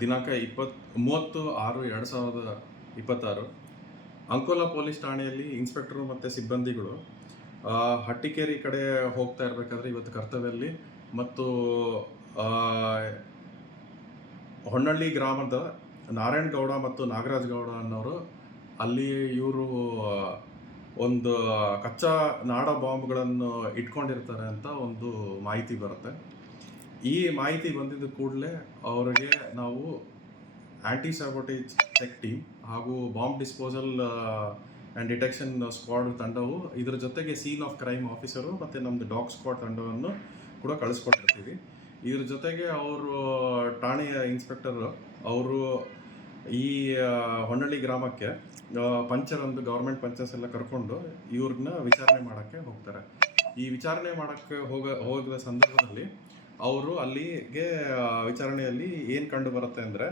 ದಿನಾಂಕ 30/6/2026 ಅಂಕೋಲಾ ಪೊಲೀಸ್ ಠಾಣೆಯಲ್ಲಿ ಇನ್ಸ್ಪೆಕ್ಟರು ಮತ್ತು ಸಿಬ್ಬಂದಿಗಳು ಹಟ್ಟಿಕೇರಿ ಕಡೆ ಹೋಗ್ತಾ ಇರಬೇಕಾದ್ರೆ ಇವತ್ತು ಕರ್ತವ್ಯದಲ್ಲಿ ಮತ್ತು ಹೊನ್ನಳ್ಳಿ ಗ್ರಾಮದ ನಾರಾಯಣಗೌಡ ಮತ್ತು ನಾಗರಾಜ್ ಗೌಡ ಅನ್ನೋರು ಅಲ್ಲಿ ಇವರು ಒಂದು ಕಚ್ಚಾ ನಾಡ ಬಾಂಬ್ಗಳನ್ನು ಇಟ್ಕೊಂಡಿರ್ತಾರೆ ಅಂತ ಒಂದು ಮಾಹಿತಿ ಬರುತ್ತೆ. ಈ ಮಾಹಿತಿ ಬಂದಿದ್ದ ಕೂಡಲೇ ಅವರಿಗೆ ನಾವು ಆ್ಯಂಟಿ ಸ್ಯಾಬೋಟೇಜ್ ಚೆಕ್ ಟೀಮ್ ಹಾಗೂ bomb disposal and detection squad ತಂಡವು ಇದರ ಜೊತೆಗೆ ಸೀನ್ ಆಫ್ ಕ್ರೈಮ್ ಆಫೀಸರು ಮತ್ತು ನಮ್ಮದು ಡಾಗ್ ಸ್ಕ್ವಾಡ್ ತಂಡವನ್ನು ಕೂಡ ಕಳಿಸ್ಕೊಟ್ಟಿರ್ತೀವಿ. ಇದ್ರ ಜೊತೆಗೆ ಅವರು ಠಾಣೆಯ ಇನ್ಸ್ಪೆಕ್ಟರ್ ಅವರು ಈ ಹೊನ್ನಳ್ಳಿ ಗ್ರಾಮಕ್ಕೆ ಪಂಚರೊಂದು ಗೌರ್ಮೆಂಟ್ ಪಂಚರ್ಸ್ ಎಲ್ಲ ಕರ್ಕೊಂಡು ಇವ್ರನ್ನ ವಿಚಾರಣೆ ಮಾಡೋಕ್ಕೆ ಹೋಗ್ತಾರೆ. ಈ ವಿಚಾರಣೆ ಮಾಡೋಕ್ಕೆ ಹೋಗಿದ ಸಂದರ್ಭದಲ್ಲಿ ಅವರು ಅಲ್ಲಿಗೆ ವಿಚಾರಣೆಯಲ್ಲಿ ಏನು ಕಂಡು ಬರುತ್ತೆ ಅಂದರೆ,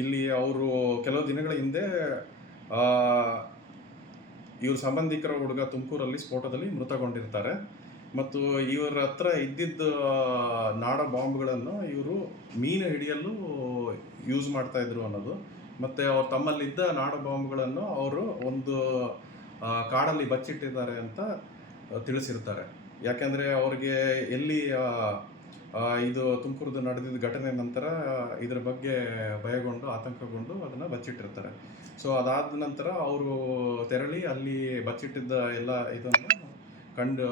ಇಲ್ಲಿ ಅವರು ಕೆಲವು ದಿನಗಳ ಹಿಂದೆ ಇವ್ರ ಸಂಬಂಧಿಕರ ಹುಡುಗ ತುಮಕೂರಲ್ಲಿ ಸ್ಫೋಟದಲ್ಲಿ ಮೃತಗೊಂಡಿರ್ತಾರೆ ಮತ್ತು ಇವರ ಹತ್ರ ಇದ್ದಿದ್ದ ನಾಡ ಬಾಂಬ್ಗಳನ್ನು ಇವರು ಮೀನು ಹಿಡಿಯಲು ಯೂಸ್ ಮಾಡ್ತಾ ಇದ್ರು ಅನ್ನೋದು, ಮತ್ತು ಅವ್ರು ತಮ್ಮಲ್ಲಿದ್ದ ನಾಡ ಬಾಂಬ್ಗಳನ್ನು ಅವರು ಒಂದು ಕಾಡಲ್ಲಿ ಬಚ್ಚಿಟ್ಟಿದ್ದಾರೆ ಅಂತ ತಿಳಿಸಿರ್ತಾರೆ. ಯಾಕೆಂದರೆ ಅವ್ರಿಗೆ ಎಲ್ಲಿ ಇದು ತುಮಕೂರದ್ದು ನಡೆದಿದ್ದ ಘಟನೆ ನಂತರ ಇದರ ಬಗ್ಗೆ ಭಯಗೊಂಡು ಆತಂಕಗೊಂಡು ಅದನ್ನು ಬಚ್ಚಿಟ್ಟಿರ್ತಾರೆ. ಸೊ ಅದಾದ ನಂತರ ಅವರು ತೆರಳಿ ಅಲ್ಲಿ ಬಚ್ಚಿಟ್ಟಿದ್ದ ಎಲ್ಲ ಇದನ್ನು ಕಂಡು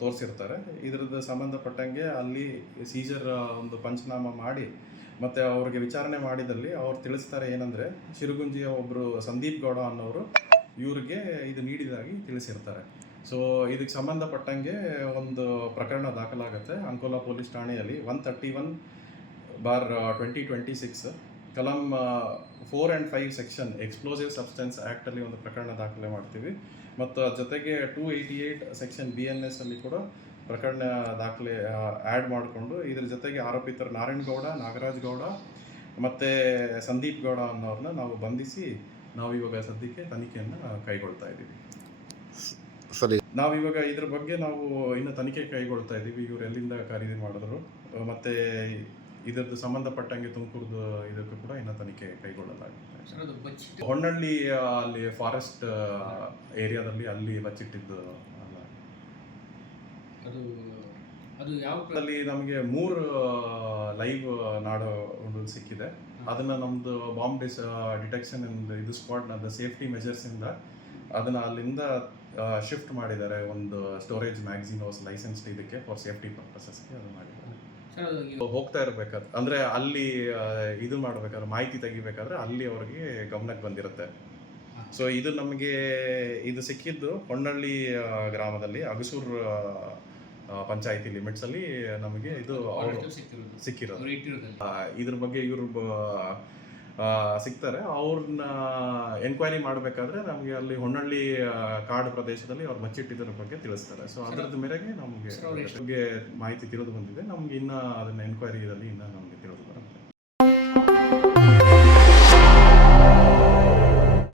ತೋರಿಸಿರ್ತಾರೆ. ಇದರದ್ದು ಸಂಬಂಧಪಟ್ಟಂಗೆ ಅಲ್ಲಿ ಸೀಜರ್ ಒಂದು ಪಂಚನಾಮ ಮಾಡಿ ಮತ್ತು ಅವ್ರಿಗೆ ವಿಚಾರಣೆ ಮಾಡಿದಲ್ಲಿ ಅವ್ರು ತಿಳಿಸ್ತಾರೆ ಏನಂದರೆ, ಶಿರಗುಂಜಿಯ ಒಬ್ಬರು ಸಂದೀಪ್ ಗೌಡ ಅನ್ನೋರು ಇವ್ರಿಗೆ ಇದು ನೀಡಿದಾಗಿ ತಿಳಿಸಿರ್ತಾರೆ. ಸೊ ಇದಕ್ಕೆ ಸಂಬಂಧಪಟ್ಟಂಗೆ ಒಂದು ಪ್ರಕರಣ ದಾಖಲಾಗುತ್ತೆ ಅಂಕೋಲಾ ಪೊಲೀಸ್ ಠಾಣೆಯಲ್ಲಿ 131/2026 ಕಲಂ 4 and 5 ಸೆಕ್ಷನ್ ಎಕ್ಸ್ಪ್ಲೋಸಿವ್ ಸಬ್ಸ್ಟೆನ್ಸ್ ಆ್ಯಕ್ಟಲ್ಲಿ ಒಂದು ಪ್ರಕರಣ ದಾಖಲೆ ಮಾಡ್ತೀವಿ. ಮತ್ತು ಜೊತೆಗೆ 288 ಸೆಕ್ಷನ್ BNS ಅಲ್ಲಿ ಕೂಡ ಪ್ರಕರಣ ದಾಖಲೆ ಆ್ಯಡ್ ಮಾಡಿಕೊಂಡು ಇದ್ರ ಜೊತೆಗೆ ಆರೋಪಿತರು ನಾರಾಯಣಗೌಡ, ನಾಗರಾಜ್ ಗೌಡ ಮತ್ತು ಸಂದೀಪ್ ಗೌಡ ಅನ್ನೋರನ್ನ ನಾವು ಬಂಧಿಸಿ ನಾವು ಇವಾಗ ಸದ್ಯಕ್ಕೆ ತನಿಖೆಯನ್ನು ಕೈಗೊಳ್ತಾ ಇದ್ದೀವಿ. ಸರಿ, ನಾವಿವಾಗ ಇದ್ರ ಬಗ್ಗೆ ನಾವು ಇನ್ನು ತನಿಖೆ ಕೈಗೊಳ್ತಾ ಇದ್ದೀವಿ. ಇವ್ರು ಎಲ್ಲಿಂದ ಖರೀದಿ ಮಾಡಿದ್ರು ಮತ್ತು ಇದರದ್ದು ಸಂಬಂಧಪಟ್ಟಂಗೆ ತುಮಕೂರ್ದು ಇದಕ್ಕೂ ಕೂಡ ಇನ್ನು ತನಿಖೆ ಕೈಗೊಳ್ಳಲಾಗುತ್ತೆ. ಹೊನ್ನಳ್ಳಿ ಅಲ್ಲಿ ಫಾರೆಸ್ಟ್ ಏರಿಯಾದಲ್ಲಿ ಅಲ್ಲಿ ಬಚ್ಚಿಟ್ಟಿದ್ದು ಅಲ್ಲ, ಅದು ಅಲ್ಲಿ ನಮಗೆ 3 ಲೈವ್ ನಾಡು ಸಿಕ್ಕಿದೆ. ಅದನ್ನು ನಮ್ಮದು ಬಾಂಬ್ ಡಿಟೆಕ್ಷನ್ ಇದು ಸ್ಕ್ವಾಡ್ ಸೇಫ್ಟಿ ಮೆಜರ್ಸಿಂದ ಅದನ್ನು ಅಲ್ಲಿಂದ ಶಿಫ್ಟ್ ಮಾಡಿದ್ದಾರೆ. ಒಂದು ಸ್ಟೋರೇಜ್ ಮ್ಯಾಗ್ಝಿನ್ ಹೌಸ್ ಲೈಸೆನ್ಸ್ ಇದಕ್ಕೆ ಫಾರ್ ಸೇಫ್ಟಿ ಪರ್ಪಸಸ್ಗೆ ಅದು ಮಾಡಿದ್ದಾರೆ. ಹೋಗ್ತಾ ಇರಬೇಕಾದ್ರೆ ಅಂದರೆ ಅಲ್ಲಿ ಇದು ಮಾಡಬೇಕಾದ್ರೆ ಮಾಹಿತಿ ತೆಗಿಬೇಕಾದ್ರೆ ಅಲ್ಲಿ ಅವ್ರಿಗೆ ಗಮನಕ್ಕೆ ಬಂದಿರುತ್ತೆ. ಸೊ ಇದು ನಮಗೆ ಇದು ಸಿಕ್ಕಿದ್ದು ಹೊನ್ನಳ್ಳಿ ಗ್ರಾಮದಲ್ಲಿ ಅಗಸೂರ್ ಪಂಚಾಯಿತಿ ಲಿಮಿಟ್ಸಲ್ಲಿ ನಮಗೆ ಇದು ಸಿಕ್ಕಿರೋದು. ಇದ್ರ ಬಗ್ಗೆ ಇವರು ಸಿಗ್ತಾರೆ. ಅವ್ರನ್ನ ಎನ್ಕ್ವೈರಿ ಮಾಡಬೇಕಾದ್ರೆ ನಮಗೆ ಅಲ್ಲಿ ಹೊನ್ನಳ್ಳಿ ಕಾಡು ಪ್ರದೇಶದಲ್ಲಿ ಅವ್ರು ಬಚ್ಚಿಟ್ಟಿದ್ರ ಬಗ್ಗೆ ತಿಳಿಸ್ತಾರೆ. ಸೊ ಅದರದ್ದು ಮೇರೆಗೆ ನಮಗೆ ಮಾಹಿತಿ ತಿಳಿದು ಬಂದಿದೆ. ನಮ್ಗೆ ಇನ್ನೂ ಅದನ್ನ ಎನ್ಕ್ವೈರಿಯಲ್ಲಿ ಇನ್ನೂ ನಮಗೆ ತಿಳಿದು ಬರುತ್ತೆ.